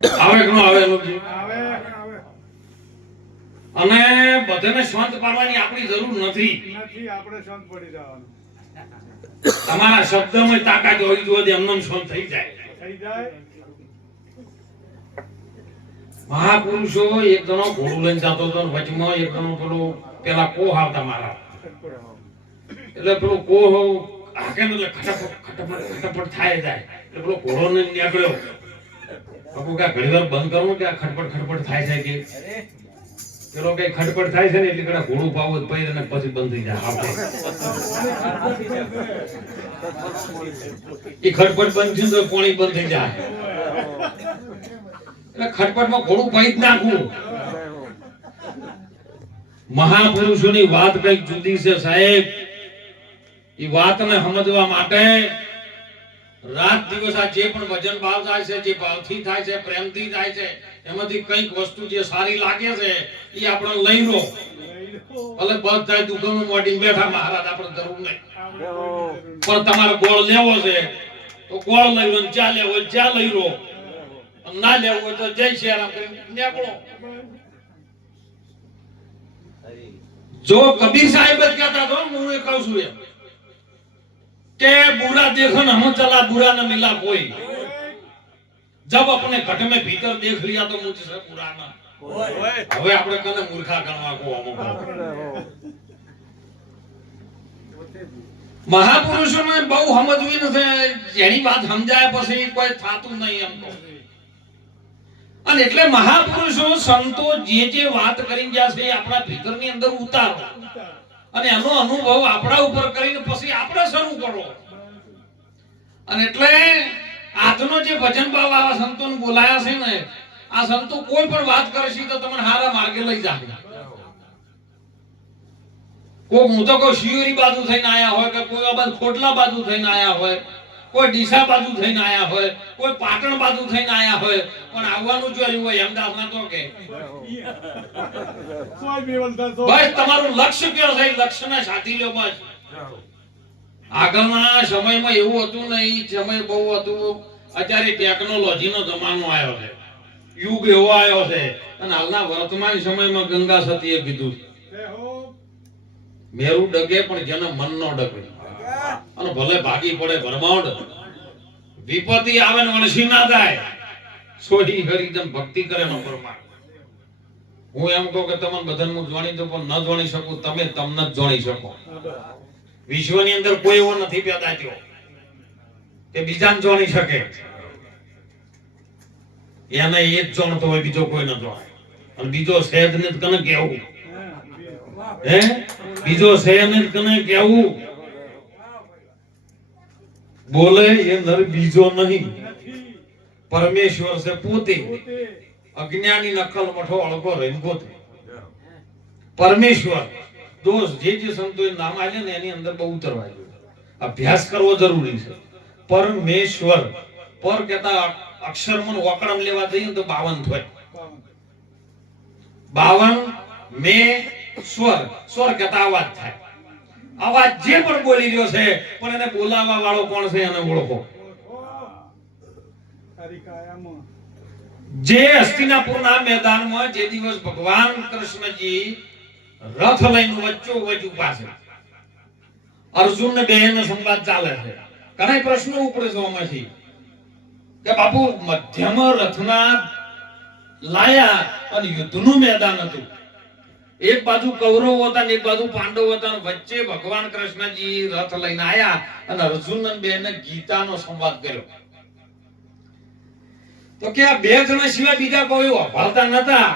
આવે કે ન આવે અનુપજી? આવે અને બધાને શાંત પાડવાની આપણી જરૂર નથી. નથી, આપણે શાંત પડી જવાનું તમારા શબ્દમાં તાકાત હોવી જોઈએ, એમનો શાંત થઈ જાય. થઈ જાય. મહાપુરુષો એક જણો ઘોડું લઈને જતો હતો, વચમાં એક જણો પેલો પેલા કોહ આવતા મારા, એટલે પેલો કોહ હાકે ને એટલે ખટપટ ખટપટ ખટપટ થાય જાય, એટલે પેલો ઘોડો ને નીકળ્યો. બાપુ કે ઘણી વાર બંધ કરું કે આ ખટપટ ખટપટ થાય છે કે પેલો કઈ ખટપટ થાય છે ને એટલે કડા ઘોડું પાવો પૈર અને પછી બંધ થઈ જાય. આપણે એ ખટપટ બંધ થયું તો પાણી બંધ થઈ જાય, એટલે ખટપટમાં ઘોડું પૈ જ નાખવું. મહાપુરુષોની વાત કઈક જુદી છે સાહેબ. એ વાતને સમજવા માટે રાત દિવસ આ જે પણ વજન ભાવ થાય છે, જે ભાવથી થાય છે, પ્રેમથી થાય છે, એમાંથી કઈક વસ્તુ જે સારી લાગે છે એ આપણે લઈ લો. ભલે બધા દુકાનો મોટી બેઠા મહારાજ, આપણે જરૂર નહીં. પણ તમારે ગોળ લેવો છે તો ગોળ લઈ લો, ચા લેવો હોય ચા લઈ લો, ના લેવું હોય તો જય શ્રી રામ કરીને નીકળો. જો કબીર સાહેબ જ કહેતા હતો, હું એ કહું છું એમ કે बुरा देखन हम चला बुरा न मिला कोई, जब अपने घट में भीतर देख लिया तो मुझसे बुरा न હવે આપણે કને મૂર્ખા ગણવા કો અમુક મહાપુરુષોને બહુ સમજવી નથી, જેની વાત સમજાય પછી કોઈ થાતું નહીં એમ તો. અને એટલે મહાપુરુષો સંતો જે વાત કરી ગયા છે આપણા ભીતરની અંદર ઉતારો અને એનો અનુભવ આપણા ઉપર કરીને પછી આપણે શરૂ કરો. અને એટલે આજનો જે ભજન ભાવ આવા સંતોને બોલાયા છે ને, આ સંતો કોઈ પણ વાત કરશે તો તમને હારા માર્ગે લઈ જાય. કોઈ હું તો કોઈ શિયોરી બાજુ થઈને આયા હોય કે કોઈ બાજુ ખોટલા બાજુ થઈને આયા હોય, કોઈ ડીસા બાજુ થઈને આયા હોય, કોઈ પાટણ બાજુ થઈને આયા હોય, પણ આવવાનું જોયું હોય અમદાવાદ તો કે બસ તમારું લક્ષ્ય કયો છે, લક્ષ્યને સાધી લો બસ. આગળના સમયમાં એવું હતું નહીં, સમય બહુ હતું. અત્યારે ટેકનોલોજીનો જમાનો આવ્યો છે, યુગ એવો આવ્યો છે. અને હાલના વર્તમાન સમયમાં ગંગા સતીએ કીધું મેરું ડગે પણ જેના મન નો ડગે, અને ભલે ભાગી પડે ભરમાડ, વિપત્તિ આવે ને વણસી ના જાય, સોઢી હરિજન ભક્તિ કરે ન પરમાર. હું એમ કહું કે તમને બધાને હું જાણી દઉં પણ ન જાણી શકું, તમે તમને જ જાણી શકો. વિશ્વની અંદર કોઈ એવો નથી પેદા થયો કે બીજાને જાણી શકે, એને એ જ જાણતો હોય, બીજો કોઈ ન જાણે. અને બીજો સહેજ ને કને કેવું, હે બીજો સહેજ ને કને કેવું બોલે એ નર બીજો નહીં, પરમેશ્વર છે પોતે. અજ્ઞાની નકલ મઠો અળગો રહીને ગોતે. પરમેશ્વર દોષ જે સંતોએ નામ આલે ને એની અંદર બહુ ઉતરવા જોઈએ, અભ્યાસ કરવો જરૂરી છે. પરમેશ્વર પર કહેતા અક્ષર મન વકડમ લેવા જઈએ તો 52 થાય. 52 મે સ્વર, સ્વર કહેતા અવાજ થાય. અવાજ જે પણ બોલી રહ્યો છે પણ એને બોલાવવા વાળો કોણ છે એને ઓળખો. જે હસ્તિનાપુરના મેદાનમાં જે દિવસ ભગવાન કૃષ્ણજી રથ લઈને વચ્ચો વચ ઉભા છે, અર્જુન ને બેન સંવાદ ચાલે છે. ઘણા પ્રશ્નો ઉપડે છે આમાંથી કે બાપુ મધ્યમ રથના લાયા અને યુદ્ધનું મેદાન હતું. એક બાજુ કૌરવો હતા ને એક બાજુ પાંડવો હતા, વચ્ચે ભગવાન કૃષ્ણજી રથ લઈને આયા અને અર્જુન અને બેન ગીતાનો સંવાદ કર્યો. તો કે આ બે જણા સિવાય બીજા કોઈ અભાવતા નતા,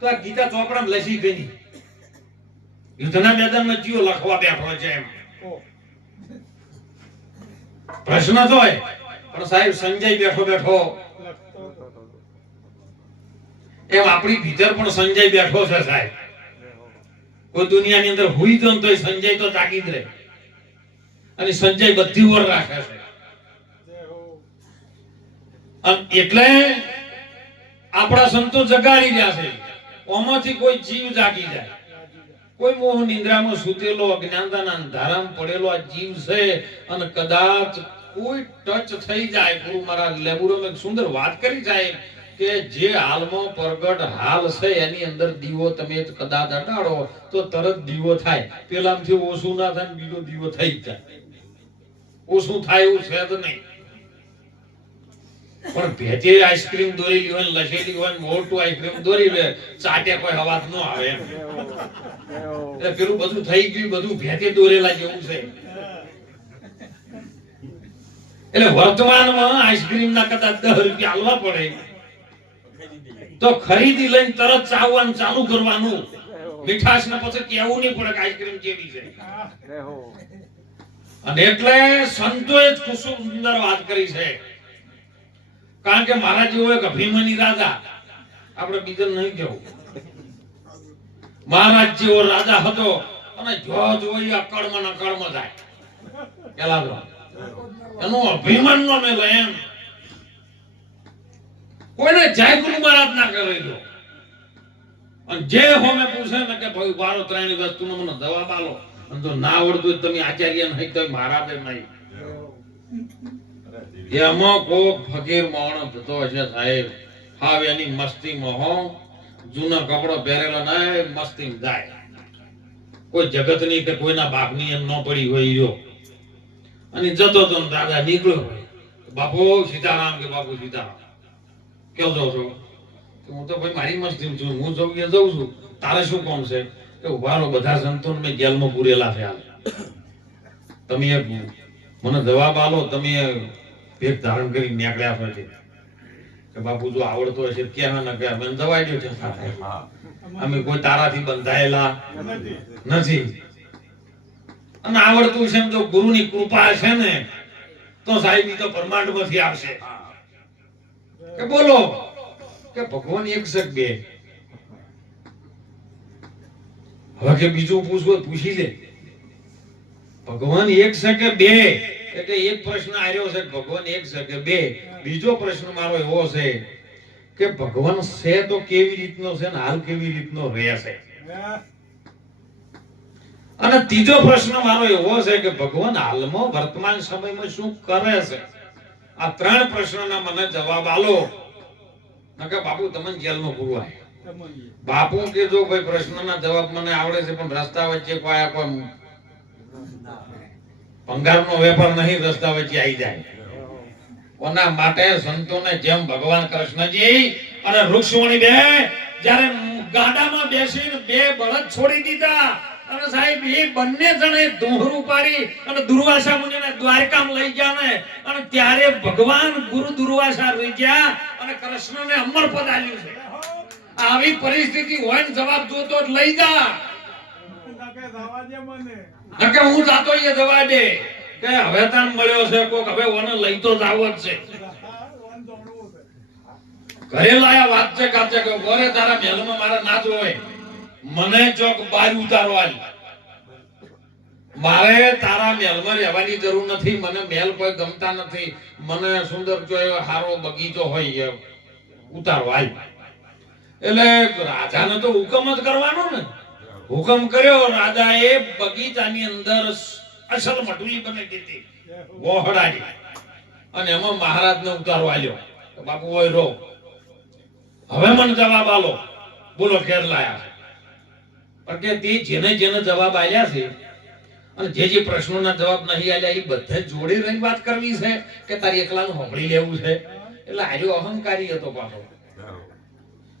તો આ ગીતા ચોપડામાં લસી ગઈ. યુદ્ધના મેદાનમાં જીવ લખવા બેઠો છે એમ પ્રશ્ન તો હોય, પણ સાહેબ સંજય બેઠો બેઠો એમ આપણી ભીતર પણ સંજય બેઠો છે સાહેબ. કોઈ દુનિયાની અંદર હુઈ તો સંજય તો જાગી જ રહે, અને સંજય બધી ઓર રાખે છે. એટલે આપણા સંતો જગાડી રહ્યા છે, ઓમાંથી કોઈ જીવ જાગી જાય. કોઈ મોહ નિંદ્રામાં સૂતેલો અજ્ઞાનતાના અંધારામાં પડેલો આ જીવ છે અને કદાચ કોઈ ટચ થઈ જાય. ગુરુ મહારાજ લેબુરોમાં એક સુંદર વાત કરી સાહેબ કે જે હાલમાં પ્રગટ હાલ છે એની અંદર દીવો તમે કદાચ અડાડો તો તરત દીવો થાય. પેલામાંથી ઓછું ના થાય, બીજો દીવો થઈ જ જાય. ઓછું થાય એવું છે જ નહીં. પણ ભેજે આઈસ્ક્રીમ દોરેલી હોય, લસેલી હોય, મોટું આઈસ્ક્રીમ દોરી લે, ચાટે કોઈ અવાજ ન આવે એમ. એટલે પેલું બધું થઈ ગયું, બધું ભેજે દોરેલા જેવું છે. એટલે વર્તમાનમાં આઈસ્ક્રીમ ના કદાચ 10 રૂપિયા આલવા પડે તો ખરીદી લઈને તરત ચાવવાનું ચાલુ કરવાનું. મીઠાશ ને પછી કેવું નહીં પડે કે આઈસ્ક્રીમ કેવી છે. અને એટલે સંતોએ જ ખૂબ સુંદર વાત કરી છે. કારણ કે મારા જેવો એક અભિમાની રાજા, આપણે બીજો નહીં કેવું, મહારાજ જેવો રાજા હતો અને જો જોઈ અકળમાં નકળમાં જાય. પેલા તો એનું અભિમાન નો મેલો એમ. કોઈને જય ગુરુ મહારાજ ના કરી દો. અને જે હોમે પૂછે ને કે ભાઈ બારો ત્રણેય વસ્તુનો મને જવાબ આલો, અને જો ના આવડતું તમે આચાર્ય નહીં તો મહારાજ નહીં. એમાં કોક ફકીર માણસ થતો હશે સાહેબ, હાવ એની મસ્તીમાં હો, જૂનો કપડો પહેરેલો નહીં, મસ્તીમાં જાય. કોઈ જગતની કે કોઈના બાપની એમ ન પડી હોય ઈયો. અને જતો તો દાદા નીકળ્યો, બાપુ સીતારામ, કે બાપુ સીતારામ, કેમ જાવ છો? હું તો ભાઈ મારી મસ્તી છું, હું જઉં છું, તારે શું કામ છે? કે ઉભા રહો, બધા સંતોને મેં જેલમાં પૂરેલા છે. તમે એક મને જવાબ આલો, તમે ભેગ ધારણ કરી નીકળ્યા છો કે બાપુ જો આવડતો હશે ક્યાં ના કે મને દવાઈ દો છે. અમે કોઈ તારાથી બંધાયેલા નથી, અને આવડતું છે તો ગુરુની કૃપા છે ને તો સાહેબ ઈ તો બ્રહ્માંડમાંથી આવશે. કે બોલો કે ભગવાન એક છે બે. હવે કે બીજું પૂછવું પૂછી લે. ભગવાન એક છે કે બે? એટલે એક પ્રશ્ન આવ્યો છે ભગવાન એક છે કે બે. બીજો પ્રશ્ન મારો એવો છે કે ભગવાન છે તો કેવી રીતનો છે ને હાલ કેવી રીતનો રહે છે. અને ત્રીજો પ્રશ્ન મારો એવો છે કે ભગવાન હાલમાં વર્તમાન સમયમાં શું કરે છે. આ ત્રણ પ્રશ્નના મને જવાબ આલો. નકે બાપુ તમને જેલમાં પૂરવાય. બાપુ કે જો ભાઈ પ્રશ્નના જવાબ મને આવડે છે પણ રસ્તા વચ્ચે કોઈ ભંગારનો વેપાર નહીં, રસ્તા વચ્ચે આવી જાય. કોના માટે? સંતોને જેમ ભગવાન કૃષ્ણજી અને રૂક્ષ્મણી બે જ્યારે ગાડામાં બેસીને બે બળદ છોડી દીધા અને સાહેબ એ બંને જણે દોહરું પાડી અને દુર્વાસા મુનિને દ્વારકામાં લઈ ગયા ને, અને ત્યારે ભગવાન ગુરુ દુર્વાસા રહી ગયા અને કૃષ્ણને અમર પદ આપ્યું છે. આવી પરિસ્થિતિ હોય ને જવાબ જોતો જ લઈ જા. નકે હું જાતો એ જવા દે કે હવે તાન મળ્યો છે કોક, હવે ઓને લઈ તો જાવ જ છે. ઘરે લાયા વાત છે કાચે કે ઘરે તારા મહેલમાં મારા ના જોય, મને ચોક બહાર ઉતારો આલ. મારે તારા મહેલમાં રહેવાની જરૂર નથી, મને મહેલ કોઈ ગમતા નથી, મને સુંદર જો હારો બગીચો હોય ઉતારો આલ. એટલે રાજાને તો હુકમ જ કરવાનો ને. હુકમ કર્યો. રાજાએ બગીચાની અંદર અસલ મઢુલી બની દીધી, વોહડાની, અને એમાં મહારાજને ઉતારો આલ્યો. બાપુ હોય રો, હવે મને જવાબ આલો, બોલો ઘેર લાયા. પણ કે તે જેને જેને જવાબ આલ્યા છે અને જે પ્રશ્નોના જવાબ નહીં આલ્યા એ બધા જોડે રહી વાત કરવી છે કે તારી એકલાનું સાંભળી લેવું છે. એટલે આજો અહંકારી હતો પાછો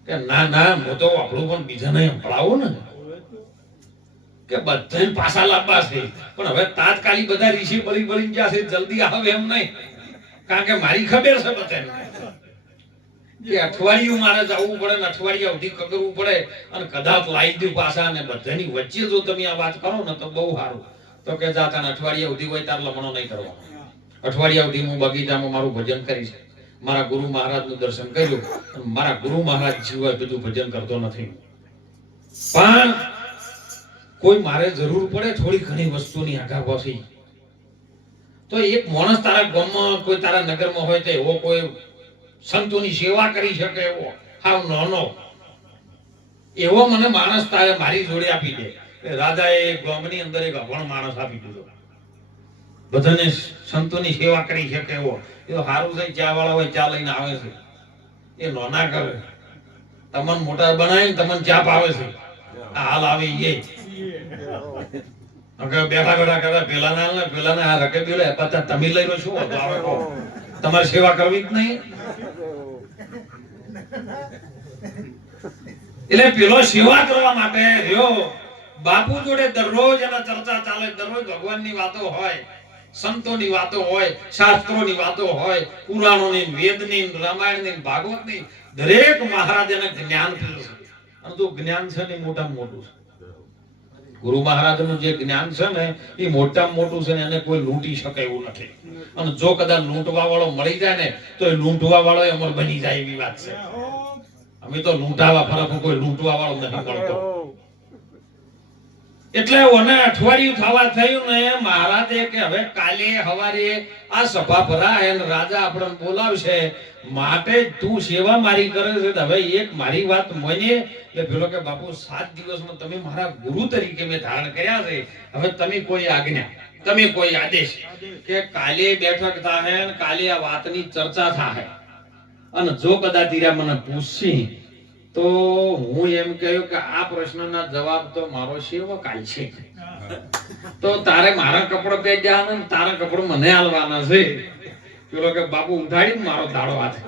કે ના ના હું તો આપણું પણ બીજાને સંભળાવો ને, કે બધાને પાછા લાવવા છે. પણ હવે તાત્કાલિક બધા ઋષિ બળી બળી ગયા છે, જલ્દી આવે એમ નહીં. કારણ કે મારી ખબર છે બધાને કે અઠવાડિયું મારે જવું પડે ને અઠવાડિયા સુધી કગરવું પડે, અને કદાચ લાવી દઉં પાછા, અને બધાની વચ્ચે જો તમે આ વાત કરો ને તો બહુ સારું. તો કે જાતા અઠવાડિયા સુધી હોય તાર લમણો નહીં કરવાનો. અઠવાડિયા સુધી હું બગીચામાં મારું ભજન કરીશ, મારા ગુરુ મહારાજનું દર્શન કર્યું, મારા ગુરુ મહારાજ સિવાય બધું ભજન કરતો નથી. પણ કોઈ મારે જરૂર પડે થોડી ઘણી વસ્તુની આગા પાછી, તો એક માણસ તારા ગામમાં કોઈ તારા નગરમાં હોય તો એવો કોઈ સંતોની સેવા કરી શકે એવો હાવ નાનો એવો મને માણસ તારે મારી જોડે આપી દે. રાજાએ ગામની અંદર એક અભણ માણસ આપી દીધો. બધાને સંતોની સેવા કરી શકે એવો એ સારું છે. ચા વાળા હોય ચા લઈને આવે છે, એ નોના કરે. તમને મોટા બનાવીને તમને ચા પાવે છે. આ હાલ આવી એ બેઠા બેઠા કરતા પેલા ના રકે પેલો પાછા તમે લઈ રહ્યો શું હતો આવે કહો. તમારે સેવા કરવી જ નહીં. એટલે પેલો સેવા કરવા માટે રહ્યો. બાપુ જોડે દરરોજ એના ચર્ચા ચાલે, દરરોજ ભગવાનની વાતો હોય, સંતોની વાતો હોય, શાસ્ત્રોની વાતો હોય, પુરાણોની, વેદની, રામાયણની, ભાગવતની, દરેક મહારાજ એને જ્ઞાન પીલું છે. અને તો જ્ઞાન છે ને મોટામાં મોટું છે. ગુરુ મહારાજનું જે જ્ઞાન છે ને એ મોટામાં મોટું છે ને એને કોઈ લૂંટી શકે એવું નથી. અને જો કદાચ લૂંટવા વાળો મળી જાય ને તો એ લૂંટવા વાળો અમર બની જાય એવી વાત છે. અમે તો લૂંટાવા ફરક કોઈ લૂંટવા વાળો નથી મળતો. એટલે ઓને અઠવાડિયું થવા થયું ને મહારાજે કે હવે કાલે હવારે આ સભા ભરાય અને રાજા આપણને બોલાવશે, માટે તું સેવા મારી કરે છે. હવે એક મારી વાત મને એટલે પેલો કે બાપુ 7 દિવસમાં તમે મારા ગુરુ તરીકે મેં ધારણ કર્યા છે. હવે તમે કોઈ આજ્ઞા, તમે કોઈ આદેશ કે કાલે બેઠક થાય ને કાલે આ વાતની ચર્ચા થાય. અને જો કદાચ ધીરા મને પૂછશી તો હું એમ કહ્યું કે આ પ્રશ્નના જવાબ તો મારો સેવક આલશે. તો તારે મારા કપડો પહેરવાના ને તારા કપડો મને આલવાના છે. પેલો કે બાપુ ઉઠાડી મારો દાડો હાથ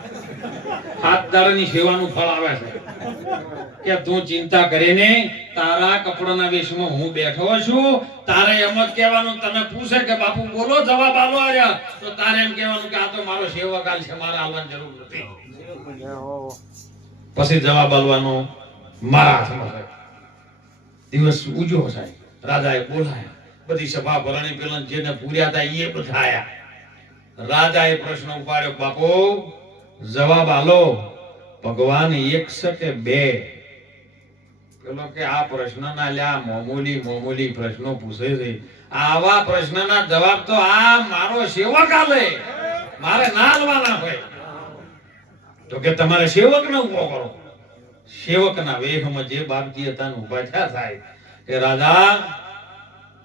7 દાડાની સેવાનું ફળ આવે છે. કે તું ચિંતા કરીને તારા કપડાના વેશમાં હું બેઠો છું. તારે એમ જ કહેવાનું, તને પૂછે કે બાપુ બોલો જવાબ આલો આયા, તો તારે એમ કહેવાનું કે આ તો મારો સેવક આલશે, મારે આલવાની જરૂર નથી. પછી જવાબ આલવાનો મારા હાથમાં છે. દિવસ ઉજો સાહેબ રાજાએ બોલાયા, બધી સભા ભરણી પેલા જેને પૂર્યા હતા એ બધા આયા. રાજાએ પ્રશ્ન ઉપાડ્યો, બાપુ જવાબ આલો, ભગવાન એક છે કે બે? પેલો કે આ પ્રશ્નના લ્યા મામૂલી પ્રશ્નો પૂછે છે. આવા પ્રશ્નના જવાબ તો આ મારો સેવક આલે, મારે ના આલવાના હોય. તો કે તમારે સેવક ને ઉભો કરો. સેવકના વેહમાં જે બાપજી હતા ને ઉભા થયા થાય કે રાજા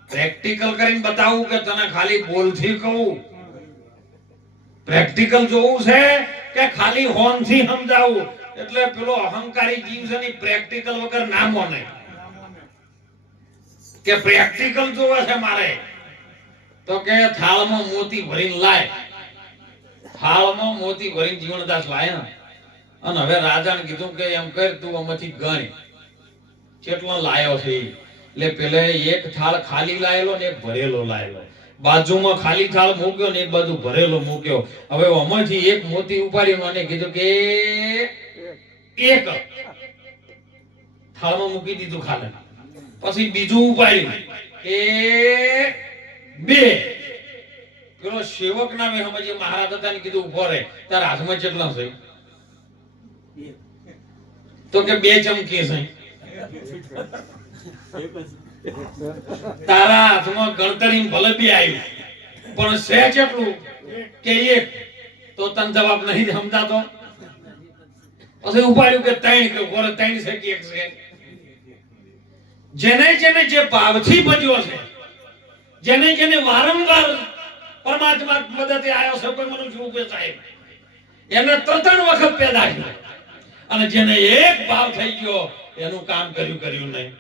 પ્રેક્ટિકલ કરીને બતાવું કે તને ખાલી બોલથી કહું? પ્રેક્ટિકલ જોવું છે કે ખાલી હોનથી સમજાવું? એટલે પેલો અહંકારી જીવ છે ને પ્રેક્ટિકલ વગર ના માને કે પ્રેક્ટિકલ જોવે છે મારે. તો કે થાળમાં મોતી ભરીને લાય. થાળમાં મોતી ભરીને જીવનદાસ લાયા. અને હવે રાજાને કીધું કે એમ કર તું આમાંથી ગણ કેટલો લાયો છે. એટલે પેલે એક થાળ ખાલી લાયેલો ને એક ભરેલો લાયેલો. બાજુમાં ખાલી થાળ મૂક્યો ને એક બાજુ ભરેલો મૂક્યો. હવે આમાંથી એક મોતી ઉપાડીને મને કીધું કે એક થાળમાં મૂકી દીધું ખાલી. પછી બીજું ઉપાડ્યું કે બે. પેલો સેવક ના વેહમાં જે મહારાજ હતા ને કીધું ઉભો રહે, તારા હાથમાં કેટલા છે? તો કે 2 ચમકી છે. તારા હાથમાં ગણતરી ભલે બી આવ્યું પણ છે કેટલું કે એક? તો તને જવાબ નહીં સમજાતો. પછી ઉપાડ્યું કે 3, કે ઉભો 3 છે કે 1 છે? જેને જે ભાવથી ભજ્યો છે, જેને વારંવાર પરમાત્મા મદદે આવ્યો છે, કોઈ મનુષ્ય રૂપે સાહેબ એને 3 વખત પેદા થયો. અને જેને એક ભાવ થઈ ગયો એનું કામ કર્યું નહીં.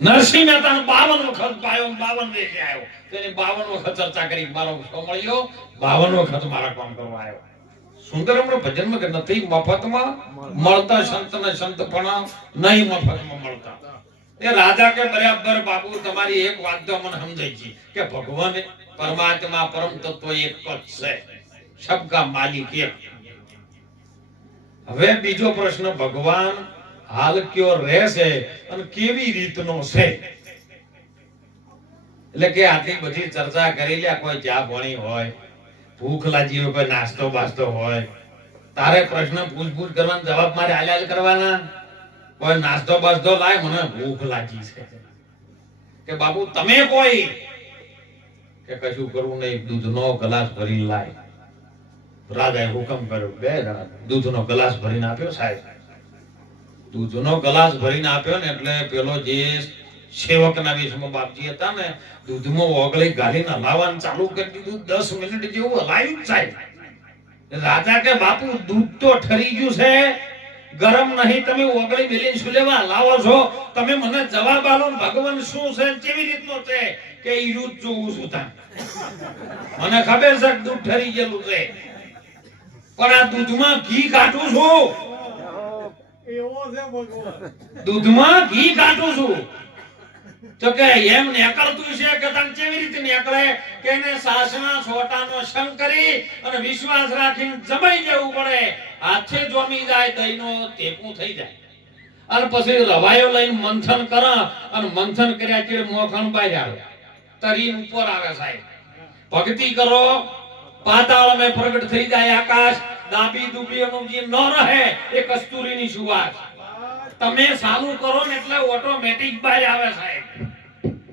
નરસિંહ મહેતા 52 વખત પાયો, 52 વેશે આવ્યો. તેને 52 વખત ચર્ચા કરી, મારો મળ્યો 52 વખત મારા કામ કરવા આવ્યો. સુંદરમનો ભજનમાં કે નથી મફતમાં મળતા સંતને સંતપણા નહીં મફતમાં મળતા. એ રાજા કે બરાબર બાપુ તમારી એક વાત તો મને સમજાઈ ગઈ કે ભગવાન પરમાત્મા પરમ તત્વ એક જ છે, સબકા માલિક એક. હવે બીજો પ્રશ્ન, ભગવાન હાલ કયો રહેશે અને કેવી રીતનો છે? એટલે કે આટલી બધી ચર્ચા કરી લે, કોઈ ચા પાણી હોય, ભૂખ લાગી હોય, કોઈ નાસ્તો બાસ્તો હોય, તારે પ્રશ્ન પૂછ કરવાનો જવાબ મારે હાલ કરવાના. કોઈ નાસ્તો બાસ્તો લાય, મને ભૂખ લાગી છે. કે બાપુ તમે કોઈ કે કશું કરવું નહીં, દૂધનો ગ્લાસ ભરીને લાય. રાજાએ હુકમ કર્યો, 2 જણા દૂધનો ગ્લાસ ભરીને આપ્યો. સાહેબ દૂધનો ગ્લાસ ભરીને આપ્યો ને એટલે પેલો જે સેવકના વેશમાં બાપજી હતા ને દૂધમાં ઓગળી ગાલીને હલાવવાનું ચાલુ કરી દીધું 10 મિનિટ જેવું હલાવ્યું જ સાહેબ. રાજા કે બાપુ દૂધ તો ઠરી ગયું છે, ગરમ નહીં, તમે ઓગળી મેલીને શું લેવા લાવો છો? તમે મને જવાબ આલો ને ભગવાન શું છે કેવી રીતનો છે કે ઈ રૂત જોઉં છું તા. મને ખબર છે કે દૂધ ઠરી ગયેલું છે, પણ આ દૂધમાં ઘી કાઢું છું, એવો છે ભગવાન. દૂધમાં ઘી કાઢું છું. તો કે એમ નીકળતું છે કે તને કેવી રીતે નીકળે કે એને સાસના છોટાનો સંગ કરી અને વિશ્વાસ રાખીને જમાઈ દેવું પડે. હાથે જોમી જાય દહીંનો ટેપું થઈ જાય અને પછી રવાયો લઈને મંથન કરે અને મંથન કર્યા કે મોખણ બહાર આવે, તરીન ઉપર આવે સાહેબ. ભક્તિ કરો, પાતાળ મેં પ્રગટ થઈ જાય આકાશ, દાબી દુબી એનું જે ન રહે એ કસ્તુરીની સુવાસ. તમે ચાલુ કરો ને એટલે ઓટોમેટિક બહાર આવે સાહેબ.